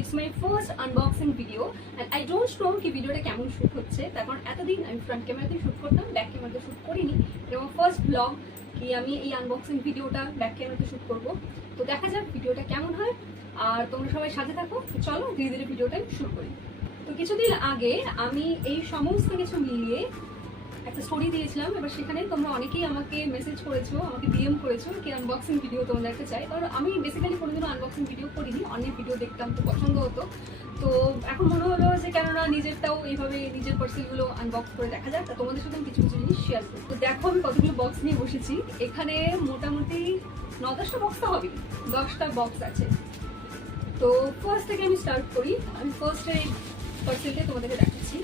It's my first unboxing video and I don't know কি ভিডিওটা কেমন শ্যুট হচ্ছে, তার কারণ এতদিন আমি ফ্রন্ট ক্যামেরাতে শ্যুট করতাম, ব্যাক ক্যামেরাতে শ্যুট করিনি। এটা আমার ফার্স্ট ব্লগ কি আমি এই আনবক্সিং ভিডিওটা ব্যাক ক্যামেরাতে শ্যুট করবো। তো দেখা যাক ভিডিওটা কেমন হয়, আর তোমরা সবাই সাথে থাকো। চলো ধীরে ধীরে ভিডিওটা শুরু করি। তো কিছুদিন আগে আমি এই সমস্ত কিছু মিলিয়ে একটা স্টোরি দিয়েছিলাম, এবার সেখানে তোমরা অনেকেই আমাকে মেসেজ করেছো, আমাকে ডিএম করেছো কি আনবক্সিং ভিডিও তোমাদেরকে চাই। কারণ আমি বেসিক্যালি কোনোদিনও আনবক্সিং ভিডিও করিনি, অনেক ভিডিও দেখতাম, তো পছন্দ হতো। তো এখন মনে হলো যে কেননা নিজেরটাও এইভাবে নিজের পার্সেলগুলো আনবক্স করে দেখা যাক, তা তোমাদের সাথে কিছু কিছু জিনিস শেয়ার করি। তো দেখো আমি কতগুলো বক্স নিয়ে বসেছি, এখানে মোটামুটি 9-10টা বক্স তো হবে, 10টা বক্স আছে। তো ফার্স্ট থেকে আমি স্টার্ট করি। আমি ফার্স্টে এই পার্সেলটা তোমাদেরকে দেখাচ্ছি।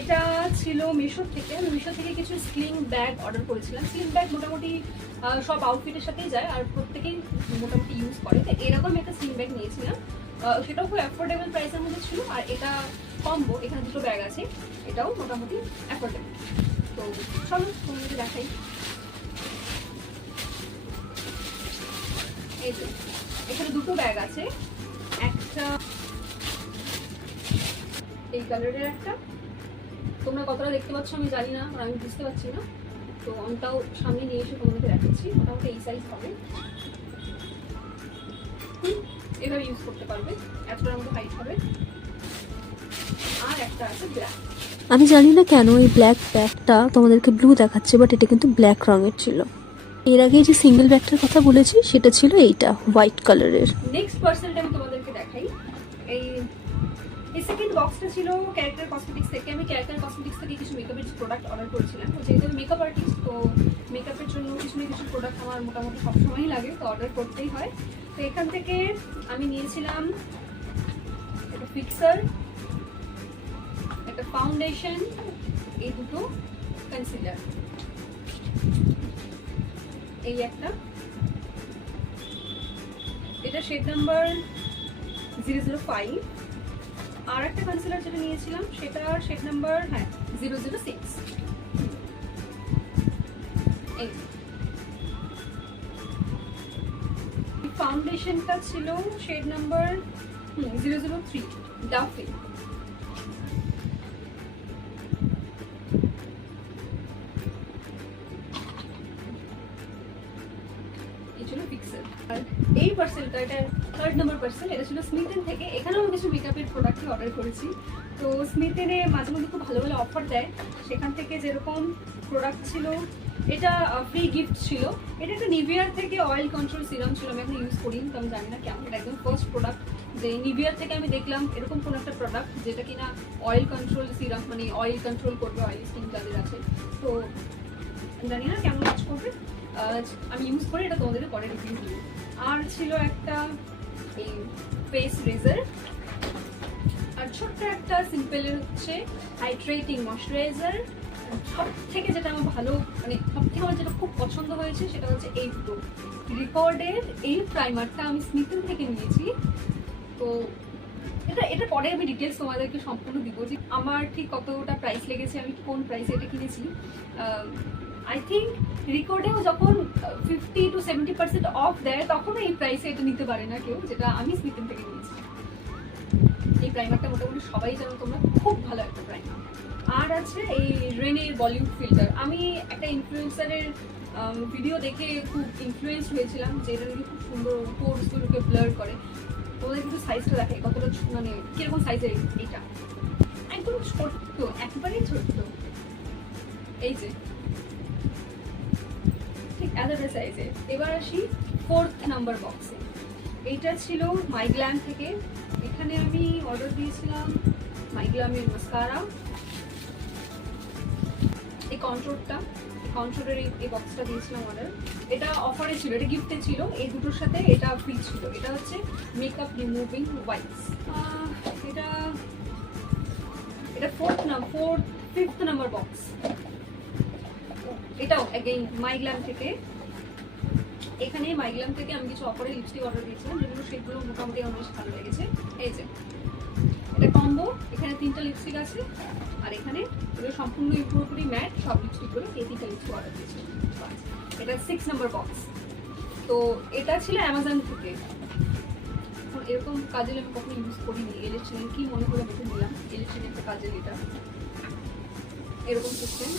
এটা ছিল মিশো থেকে। আমি মিশো থেকে কিছু স্লিং ব্যাগ অর্ডার করেছিলাম। স্লিং ব্যাগ মোটামুটি সব আউটফিটের সাথেই যায় আর প্রত্যেকেই মোটামুটি ইউজ করে। তো এরকম একটা স্লিং ব্যাগ নিয়েছিলাম, সেটাও খুব অ্যাফোর্ডেবল প্রাইসের মধ্যে ছিল। আর এটা কম্বো, এখানে দুটো ব্যাগ আছে, এটাও মোটামুটি অ্যাফোর্ডেবল। তো চলো তোমাদেরকে দেখাই। এই যে এখানে দুটো ব্যাগ আছে, একটা এই কালারের, একটা তোমরা কতটা দেখতে পাচ্ছ আমি জানি না, কারণ আমি বুঝতে পারছি না। তো আমটাও সামনে নিয়ে এসে তোমাদেরকে দেখাচ্ছি। মোটামুটি এই সাইজ হবে, এভাবে ইউজ করতে পারবে, এতটার মতো হাইট হবে। আর একটা আছে ব্ল্যাক। আমি জানি না কেন এই ব্ল্যাক ব্যাগটা তোমাদেরকে ব্লু দেখাচ্ছে, বাট এটা কিন্তু ব্ল্যাক রঙের ছিল। এর আগে যে সিঙ্গেল ব্যাগটার কথা বলেছি সেটা ছিল এইটা হোয়াইট কালারের। নেক্সট পার্সেলটা আমি তোমাদেরকে দেখাই। এই সেকেন্ড বক্সটা ছিল ক্যারেক্টার কসমেটিক্স থেকে। আমি ক্যারেক্টার কসমেটিক্স থেকে কিছু মেকআপের প্রোডাক্ট অর্ডার করেছিলাম। তো যেহেতু আমি মেকআপ আর্টিস্ট, তো মেকআপের জন্য কিছু না কিছু প্রোডাক্ট আমার মোটামুটি সবসময়ই লাগে, তো অর্ডার করতেই হয়। তো এখান থেকে আমি নিয়েছিলাম একটা ফিক্সার, একটা ফাউন্ডেশন, এই দুটো কনসিলার, এই একটা, এটা শেড নাম্বার 005। আর একটা কনসিলার যেটা নিয়েছিলাম সেটা শেড নাম্বার 006। এই ফাউন্ডেশনটা ছিল শেড নাম্বার 003 ডাফি। এই পার্সেলটা, এটা 3rd নাম্বার পার্সেল, এটা ছিল স্মিথেন থেকে। এখানেও আমি কিছু মেকআপের প্রোডাক্ট অর্ডার করেছি। তো স্মিথেনে মাঝে মধ্যে খুব ভালো ভালো অফার দেয়, সেখান থেকে যেরকম প্রোডাক্ট ছিল, এটা ফ্রি গিফট ছিল। এটা একটা নিভিয়ার থেকে অয়েল কন্ট্রোল সিরাম ছিল, আমি এখন ইউজ করিনি, তো আমি জানি না কেমন। এটা একদম ফার্স্ট প্রোডাক্ট যে নিভিয়ার থেকে আমি দেখলাম এরকম কোনো একটা প্রোডাক্ট যেটা কিনা অয়েল কন্ট্রোল সিরাম, মানে অয়েল কন্ট্রোল করবে, অয়েল স্কিন যাদের আছে। তো জানি না কেমন কাজ করবে, আমি ইউজ করে এটা তোমাদের পরে রিভিউ দিব। আর ছিল একটা এই ফেস রেজার, আর ছোট্ট একটা সিম্পলের হচ্ছে হাইড্রেটিং ময়শ্চারাইজার। সব থেকে যেটা আমার ভালো, মানে সব থেকে আমার যেটা খুব পছন্দ হয়েছে সেটা হচ্ছে এই দুটো রিকর্ডের এই প্রাইমারটা আমি স্মিথেন থেকে নিয়েছি। তো এটা পরে আমি ডিটেলস তোমাদেরকে সম্পূর্ণ দিব যে আমার ঠিক কতটা প্রাইস লেগেছে, আমি কোন প্রাইসে এটা কিনেছি। আই থিঙ্ক রিকর্ডেও যখন 50 to 70% অফ দেয় তখন এই প্রাইসে এটা নিতে পারে না কেউ, যেটা আমি স্মিথেন থেকে নিয়েছি। এই প্রাইমারটা মোটামুটি সবাই জানো তোমরা, খুব ভালো একটা প্রাইমার। আর আছে এই রেনের বলিউড ফিল্টার। আমি একটা ইনফ্লুয়েন্সারের ভিডিও দেখে খুব ইনফ্লুয়েন্স হয়েছিলাম যে এটা নাকি খুব সুন্দর পোর্সগুলোকে ব্লার করে। তোমাদের কিন্তু সাইজটা দেখে কতটা, মানে কিরকম সাইজের এইটা, একদম ছোট্ট, একেবারেই ছোট্ট। এই যে ঠিক এতটা সাইজে। এবার আসি 4th নাম্বার বক্সে। এইটা ছিল মাইগ্ল্যাম থেকে। এখানে আমি অর্ডার দিয়েছিলাম মাইগ্ল্যামের মাস্কারা, এই কন্ট্রোরের এই বক্সটা দিয়েছিলাম অর্ডার। এটা অফারে ছিল, এটা গিফটে ছিল, এই দুটোর সাথে এটা ফ্রি ছিল। এটা হচ্ছে মেকআপ রিমুভিং ওয়াইপস। এটা 5th নাম্বার বক্স। এটাও অ্যাগেইন মাইগ্ল্যাম থেকে। এখানে মাইগ্ল্যাম থেকে আমি কিছু অফারে লিপস্টিক অর্ডার দিয়েছিলাম, যেগুলো সেগুলো মোটামুটি আমার বেশ ভালো লেগেছে। এই যে এটা কম্বো, এখানে 3টা লিপস্টিক আছে, আর এখানে এগুলো সম্পূর্ণ পুরোপুরি ম্যাট, সব লিপস্টিকগুলো এই 3টা লিপস্টিক অর্ডার দিয়েছি। এটা 6 নাম্বার বক্স। তো এটা ছিল অ্যামাজন থেকে। এরকম কাজল আমি কখনো ইউজ করিনি। ইলেকট্রিক কি মনে করে বেছে নিলাম, ইলেকট্রিক একটা কাজল এটা এরকম সিস্টেম।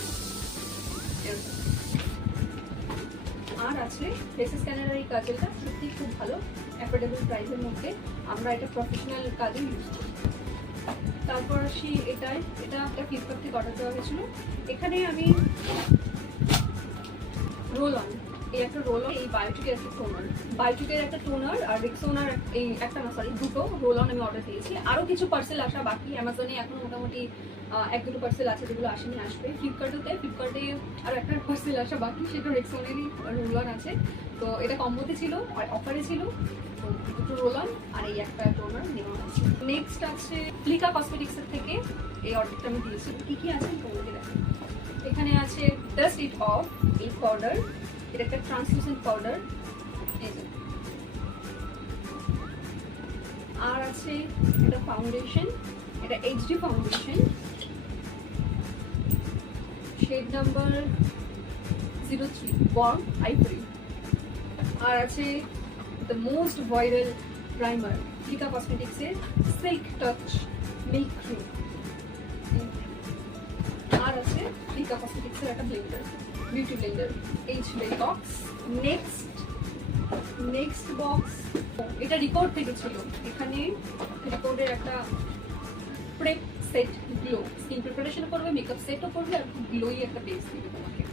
আর আছে ফেস স্ক্যানার। এই কাজলটা সত্যি খুব ভালো, অ্যাফোর্ডেবল প্রাইসের মধ্যে আমরা এটা প্রফেশনাল কাজে ইউজ করি। তারপর আসি এটা একটা ফ্লিপকার্ট থেকে অর্ডার দেওয়া হয়েছিল। এখানে আমি রোল অন, এই একটা রোল অন, এই বায়োটিকের একটা টোনার আর রেক্সোনার এই একটা না সরি দুটো রোল অন আমি অর্ডার দিয়েছি। আরও কিছু পার্সেল আসা বাকি, অ্যামাজনে এখনো মোটামুটি 1-2 পার্সেল আছে যেগুলো আসেনি, আসবে। ফ্লিপকার্টে আরও একটা পার্সেল আসা বাকি, সেটা রেক্সোনেরই রোল অন আছে। তো এটা কম্বোতে ছিল, অফারে ছিল, তো দুটো রোল অন আর এই একটা টোনার নেওয়া আছে। নেক্সট আছে ফ্লিকা কসমেটিক্সের থেকে এই অর্ডারটা আমি দিয়েছি। কী আছে তোমাদের দেখো, এখানে আছে ডাস্ট ইট অফ এই পাউডার, এটা একটা ট্রান্সলুসেন্ট পাউডার। আর আছে এটা ফাউন্ডেশন, এটা HD foundation, shade number 03 warm ivory. আর আছে দ্য মোস্ট ভাইরাল প্রাইমার ফ্লিকা কসমেটিক্সের সিল্ক টাচ মিল্ক ক্রিম। আর আছে ফ্লিকা কসমেটিক্সের একটা blender, beauty blender HD box. Next box এটা রিকর্ড থেকে ছিল। এখানে রিকর্ডের একটা prep set, glow, skin preparation করবে, মেকআপ সেটও করবে, আর খুব গ্লোই একটা বেস দিবে তোমাকে।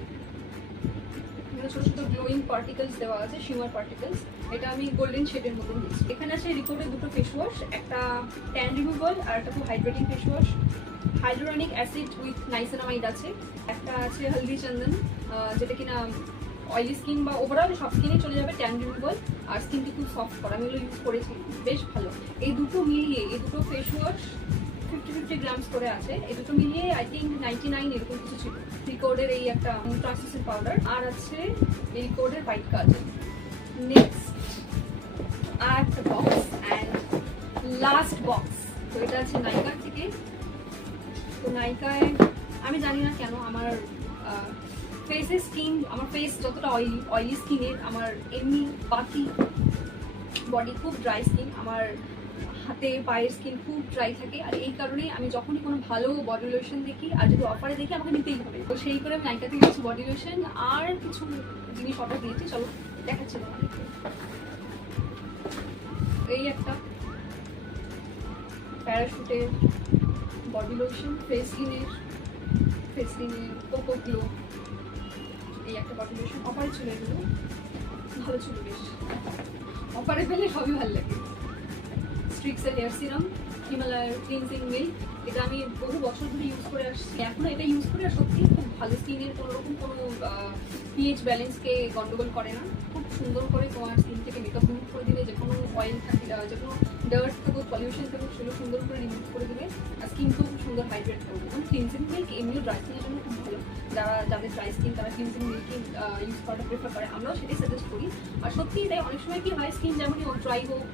ছোট ছোট গ্লোয়িং পার্টিকেলস দেওয়া আছে, শিমার পার্টিকেলস। এটা আমি গোল্ডেন শেডের মতন দিচ্ছি। এখানে আছে রিকর্ডের দুটো ফেস ওয়াশ, একটা ট্যান রিমুভাল আর একটা খুব hydrating face wash. Hydronic acid with niacinamide আছে। একটা আছে হলদি চন্দন, যেটা কিনা অয়েলি স্কিন বা ওভারঅল সব স্কিনে চলে যাবে, ট্যান রিমুভাল আর স্কিনটি খুব সফট করা। আমি এগুলো ইউজ করেছি, বেশ ভালো। এই দুটো মিলিয়ে, এই দুটো ফেস ওয়াশ 50 গ্রামস করে আছে। এই দুটো মিলিয়ে আই থিঙ্ক 99 এরকম কিছু ছিল। রিকর্ডের এই একটা ট্রান্সলুসেন্ট পাউডার, আর আছে রিকর্ডের হোয়াইট কাজল। নেক্সট আর একটা বক্স অ্যান্ড লাস্ট বক্স, তো এটা আছে নাইকার থেকে। তো নাইকায় আমি জানি না কেন আমার ফেসের স্কিন, আমার ফেস যতটা অয়েলি স্কিনের, আমার এমনি বাকি বডি খুব ড্রাই স্কিন, আমার হাতে পায়ের স্কিন খুব ড্রাই থাকে। আর এই কারণেই আমি যখনই কোনো ভালো বডি লোশন দেখি আর যদি অফারে দেখি আমাকে নিতেই হবে। তো সেই করে আমি নাইকা থেকে কিছু বডি লোশন আর কিছু জিনিস অর্ডার দিয়েছি, চলো দেখাচ্ছি তোমাদেরকে। এই একটা প্যারাশুটের বডি লোশন, ফেস লিনের কোকো গ্লো, এই একটা বডি লোশন। অফারে ছিল, এগুলো ভালো ছিল বেশ, অফারে পেলে সবই ভালো লাগে। স্ট্রিক্সের হেয়ার সিরাম, হিমালয়ের ক্লিনজিং মিল্ক, এটা আমি বহু বছর ধরে ইউজ করে আসছি, এখনও এটা ইউজ করে। আর সত্যি খুব ভালো, স্কিনের কোনোরকম কোনো পিএইচ ব্যালেন্সকে গন্ডগোল করে না, খুব সুন্দর করে তোমার স্কিন থেকে মেকআপ রিমুভ করে দিবে। যে কোনো অয়েল থাকে, যে কোনো ডার্ট থাকুক, পলিউশন থাকুক, সেগুলো সুন্দর করে রিমুভ করে দেবে। আর স্কিনকেও খুব সুন্দর হাইড্রেট করবে। এবং ক্লিনজিং মিল্ক এমনিও ড্রাই স্কিনের জন্য খুব ভালো, যাদের ড্রাই স্কিন তারা ক্লিনজিং মিল্কই ইউজ করাটা প্রেফার করে, আমরাও সেটাই সাজেস্ট করি। আর সত্যি তাই অনেক সময় কি হয়, স্কিন যেমনই হোক, ড্রাই হোক,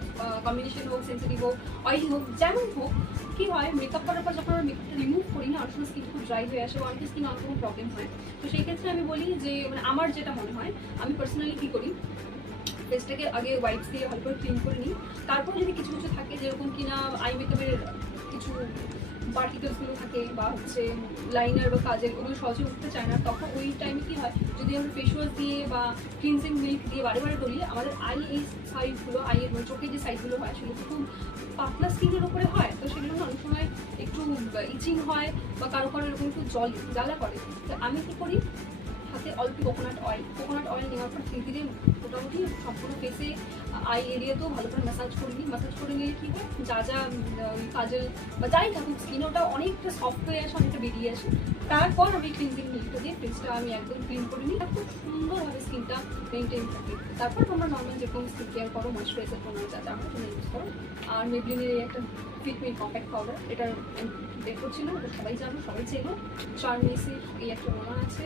কম্বিনেশন হোক, সেন্সিটিভ হোক, অয়েলি হোক, যেমন হোক, কি হয় মেকআপ করার পর যখন আমরা মেকআপটা রিমুভ করি না, অনেক সময় স্কিন খুব ড্রাই হয়ে আসে, অনেকের স্কিন অনেক রকম প্রবলেম হয়। তো সেই ক্ষেত্রে আমি বলি যে মানে আমার যেটা মনে হয়, আমি পার্সোনালি কী করি, ফেসটাকে আগে ওয়াইপস দিয়ে ভালো করে ক্লিন করে নিই। তারপর যদি কিছু কিছু থাকে, যেরকম কিনা আই মেকআপের কিছু পার্টিকেলসগুলো থাকে বা হচ্ছে লাইনার বা কাজের, ওগুলো সহজে উঠতে চায় না, তখন ওই টাইমে কী হয়, যদি আমরা ফেস ওয়াশ দিয়ে বা ক্লিনজিং মিল্ক দিয়ে বারে বারে করি, আমাদের এই সাইডগুলো, আইয়ের মানে চোখের যে সাইডগুলো হয়, সেগুলো খুব পাতলা স্কিনের উপরে হয়। তো সেগুলো অনেক সময় একটু ইচিং হয় বা কারো এরকম একটু জ্বালা করে। তো আমি কী করি, হাতে অল্প কোকোনাট অয়েল নেওয়ার পর ধীরে ধীরে মোটামুটি সম্পূর্ণ ফেসে আই এরিয়াতেও ভালো করে ম্যাসাজ করে নিই। ম্যাসাজ করে নিলে কী হয়, যা কাজল বা যাই থাকুক স্কিন, ওটা অনেকটা সফট হয়ে আসে, অনেকটা বেরিয়ে আসে। তারপর আমি ক্লিনজিং মিল্কটা দিয়ে ফেসটা আমি একদম ক্লিন করে নিই, খুব সুন্দরভাবে স্কিনটা মেনটেন থাকে। তারপর তোমরা নর্মাল যেরকম স্কিন কেয়ার করো, ময়েশ্চারাইজার তোমরা যা আমরা তুমি ইউজ করো। আর মেবলিনের এই একটা ফিটমি কম্প্যাক্ট পাউডার। এটা বের করছি না, এটা সবাই জানো, সবাই চেনো। চার্মিসের এই একটা রোমান আছে,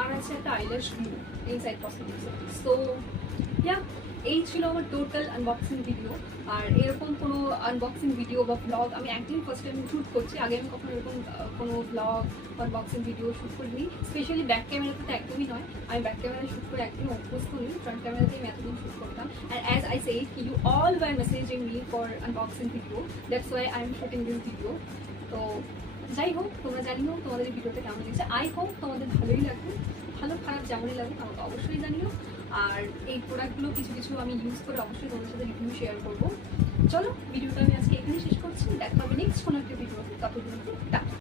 আর আছে একটা eyelash glue inside cosmetics. So yeah, এই ছিল আমার টোটাল আনবক্সিং ভিডিও। আর এরকম কোনো আনবক্সিং ভিডিও বা ব্লগ আমি একদিন ফার্স্ট টাইম শ্যুট করছি। আগে আমি কখনো এরকম কোনো ব্লগ আনবক্সিং ভিডিও শ্যুট করিনি, স্পেশালি ব্যাক ক্যামেরাতে তো একদমই নয়। আমি ব্যাক ক্যামেরায় শ্যুট করে একদমই অভ্যস্ত নই, ফ্রন্ট ক্যামেরাতেই আমি এতদিন শ্যুট করতাম। And as I say you all were messaging me for unboxing video, that's why I am shooting this video. তো যাই হোক, তোমরা জানিও তোমাদের এই ভিডিওটা কেমন লেগেছে। আই হোপ তোমাদের ভালোই লাগবে, ভালো খারাপ যেমনই লাগুক আমাকে অবশ্যই জানিও। আর এই প্রোডাক্টগুলো কিছু কিছু আমি ইউজ করে অবশ্যই তোমাদের সাথে রিভিউ শেয়ার করবো। চলো, ভিডিওটা আমি আজকে এখানেই শেষ করছি। দেখা হবে নেক্সট কোনো একটা ভিডিওতে, ততদিন টাটা।